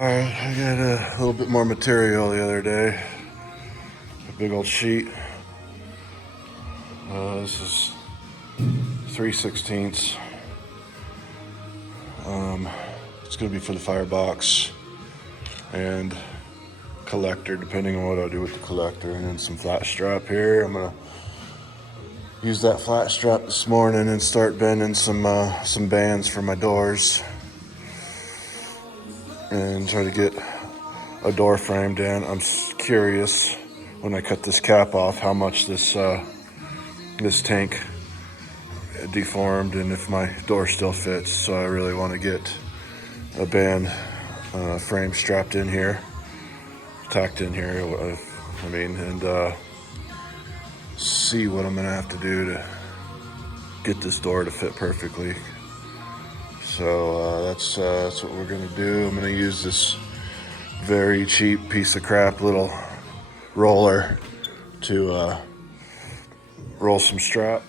Alright, I got a little bit more material the other day. A big old sheet. This is 3/16. It's going to be for the firebox and collector, depending on what I do with the collector. And then some flat strap here. I'm going to use that flat strap this morning and start bending some bands for my doors. And try to get a door frame in. I'm curious when I cut this cap off how much this tank deformed and if my door still fits. So I really want to get a band frame strapped in here, tacked in here, and see what I'm gonna have to do to get this door to fit perfectly. So that's what we're gonna do. I'm gonna use this very cheap piece of crap little roller to roll some strap.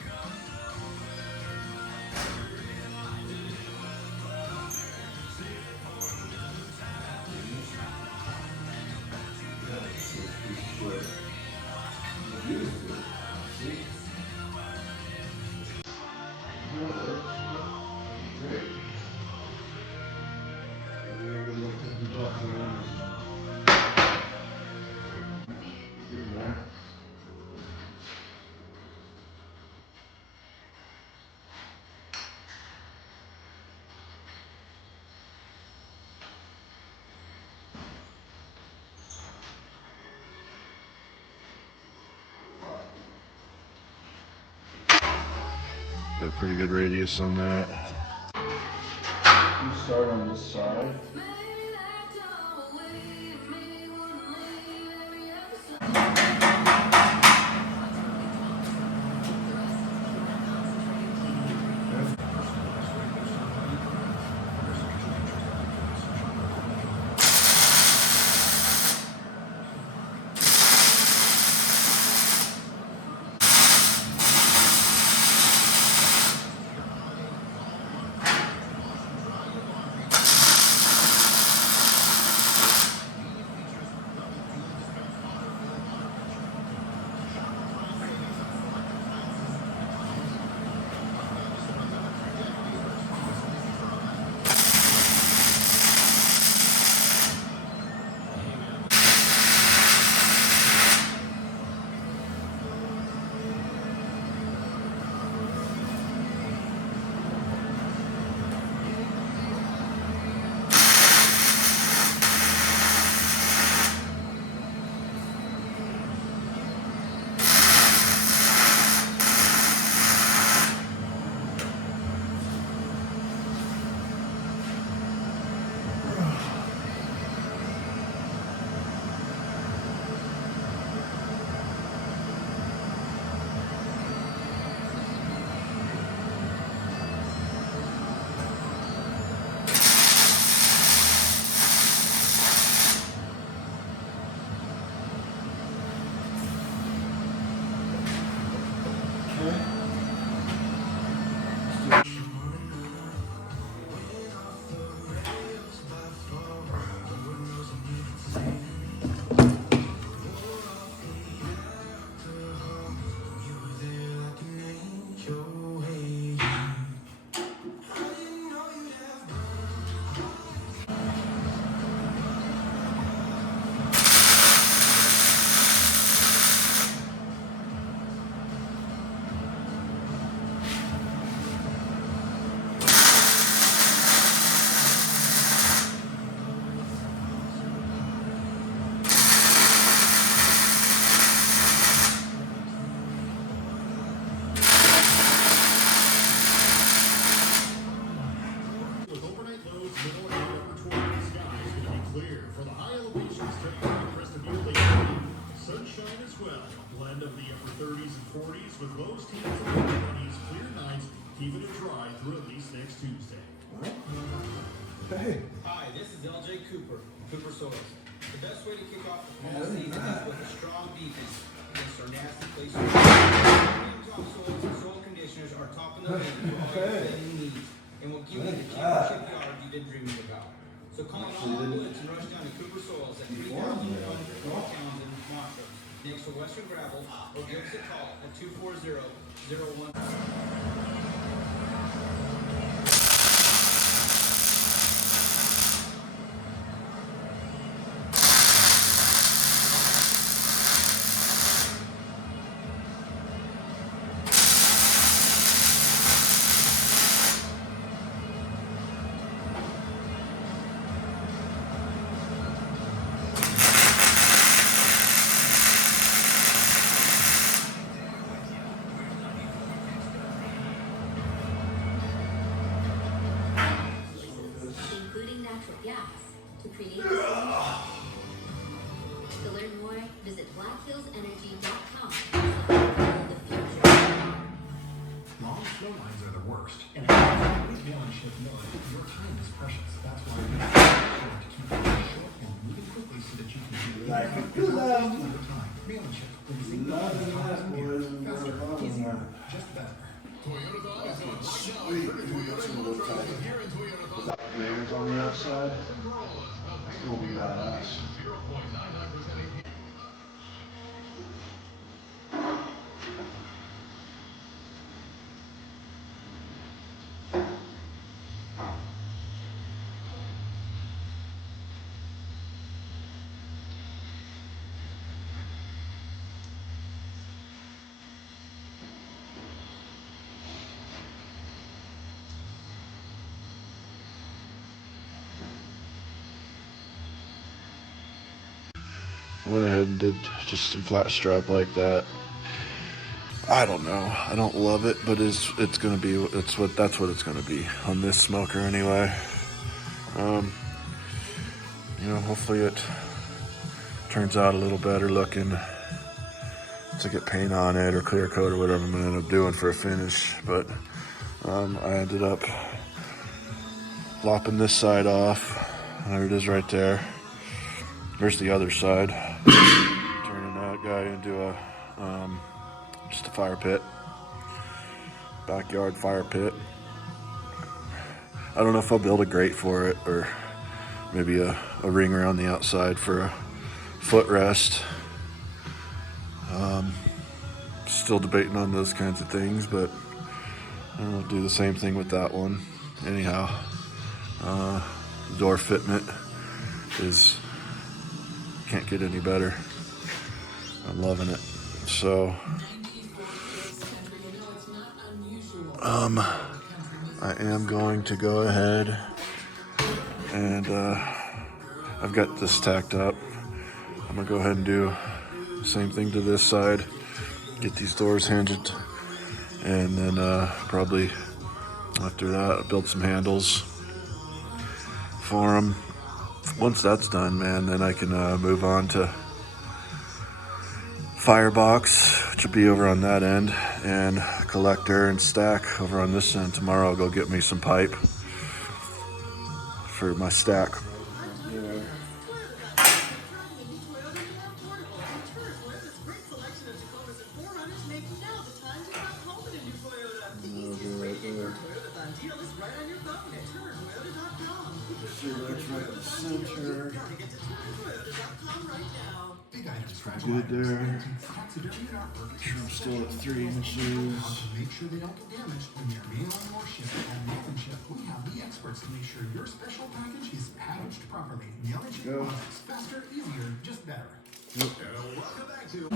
Got a pretty good radius on that. You start on this side. With lows, teens, and 20s, clear nights, keeping it dry through at least next Tuesday. Hey. Hi, this is LJ Cooper, Cooper Soils. The best way to kick off the fall season is with a strong defense against our nasty place. Top soils and soil conditioners are top in the league for all your bedding needs and will give you the cheapest shipyard you've been dreaming about. So call all woods and rush down to Cooper Soils at 3,100 North Townsend, Montrose, next to Western Gravel, or give us a call at 240-01. Including natural gas, to create the solution. To learn more, visit blackhillsenergy.com. The future. Long snow lines are the worst. And please mail and ship know that your time is precious. That's why we have to keep things short and moving quickly so that you can do it over time. Mail and ship. Faster, easier, just better. Sweet. Layers on the outside. It's gonna be badass. Went ahead and did just some flat strap like that. I don't know. I don't love it, but it's gonna be that's what it's gonna be on this smoker anyway. Hopefully it turns out a little better looking to get paint on it or clear coat or whatever I'm gonna end up doing for a finish. But I ended up lopping this side off. There it is right there. There's the other side. Turning that guy into a just a fire pit. Backyard fire pit. I don't know if I'll build a grate for it or maybe a ring around the outside for a footrest. Still debating on those kinds of things, but I'll do the same thing with that one. Anyhow, the door fitment can't get any better. I'm loving it. So I am going to go ahead and I've got this tacked up. I'm gonna go ahead and do the same thing to this side, get these doors hinged, and then probably after that I'll build some handles for them. Once that's done, man, then I can move on to firebox, which will be over on that end, and collector and stack over on this end. Tomorrow I'll go get me some pipe for my stack. Good there. I'm still at 3 inches. Make sure they don't get damaged when you're mail or ship at Mail and Ship. We have the experts to make sure your special package is packaged properly. Mail and Ship products faster, easier, just better. Welcome back to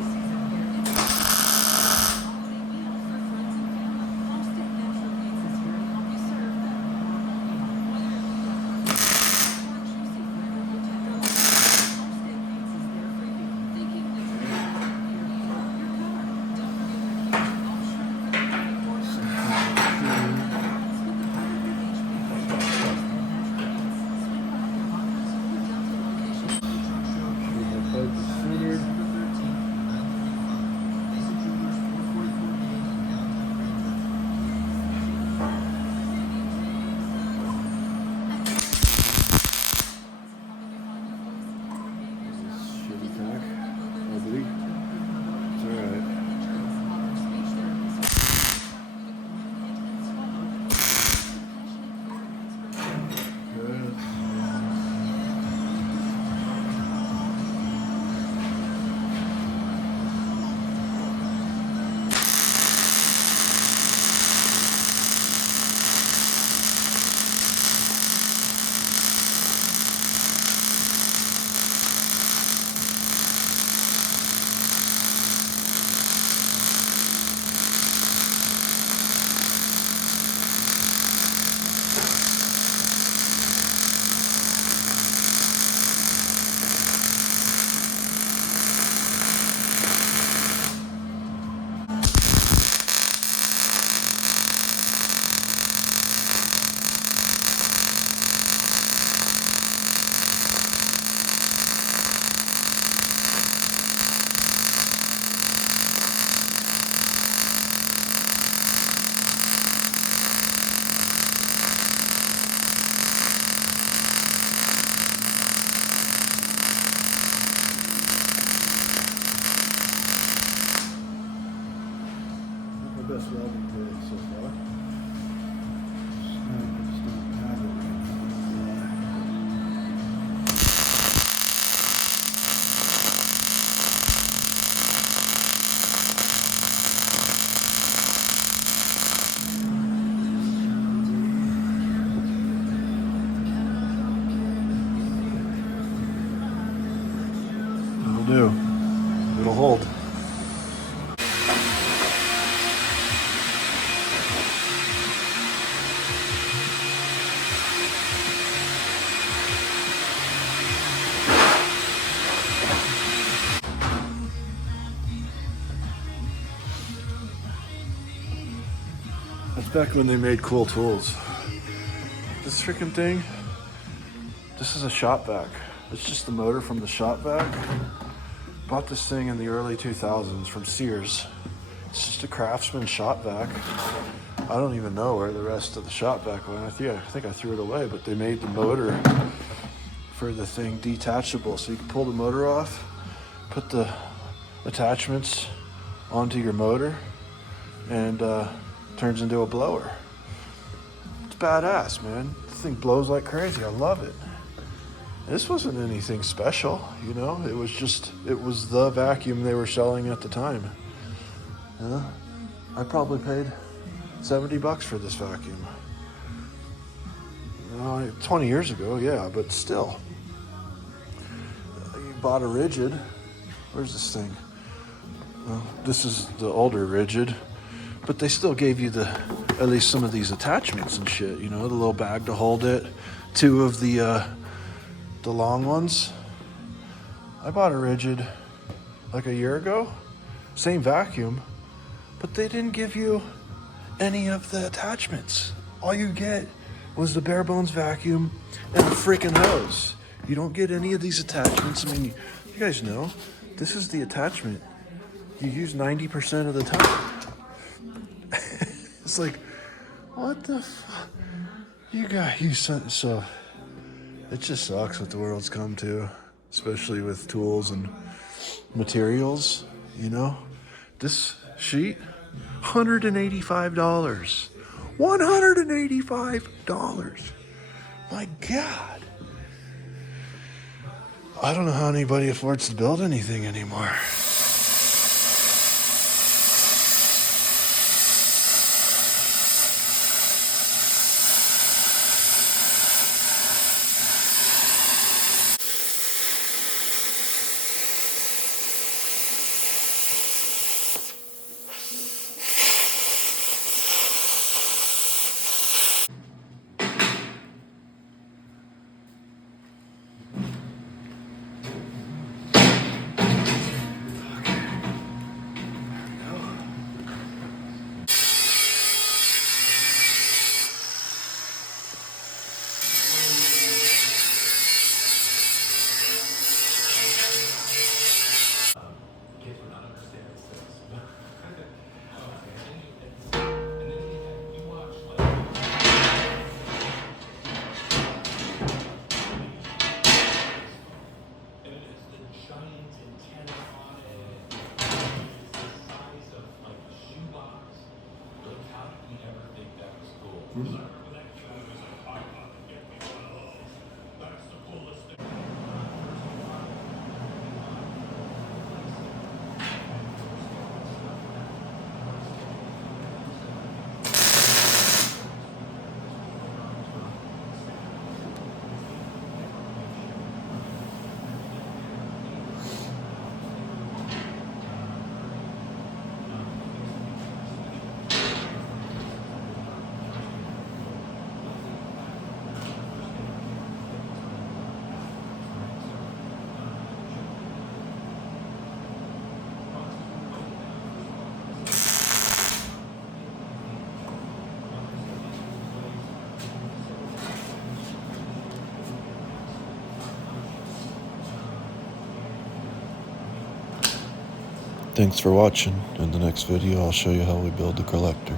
It'll do. It'll hold. That's back when they made cool tools. This freaking thing, this is a shop vac. It's just the motor from the shop vac. Bought this thing in the early 2000s from Sears. It's just a Craftsman shop vac. I don't even know where the rest of the shop vac went. I think I threw it away, but they made the motor for the thing detachable. So you can pull the motor off, put the attachments onto your motor, and turns into a blower. It's badass, man. This thing blows like crazy. I love it. This wasn't anything special, you know? It was the vacuum they were selling at the time. I probably paid $70 for this vacuum. 20 years ago, yeah, but still. You bought a Rigid. Where's this thing? Well, this is the older Rigid. But they still gave you at least some of these attachments and shit, you know, the little bag to hold it, 2 of the long ones. I bought a Rigid like a year ago, same vacuum, but they didn't give you any of the attachments. All you get was the bare bones vacuum and a freaking hose. You don't get any of these attachments. I mean, you guys know, this is the attachment you use 90% of the time. It's like, what the fuck? So it just sucks what the world's come to, especially with tools and materials, you know? This sheet, $185. $185. My God. I don't know how anybody affords to build anything anymore. Thanks for watching. In the next video, I'll show you how we build the collector.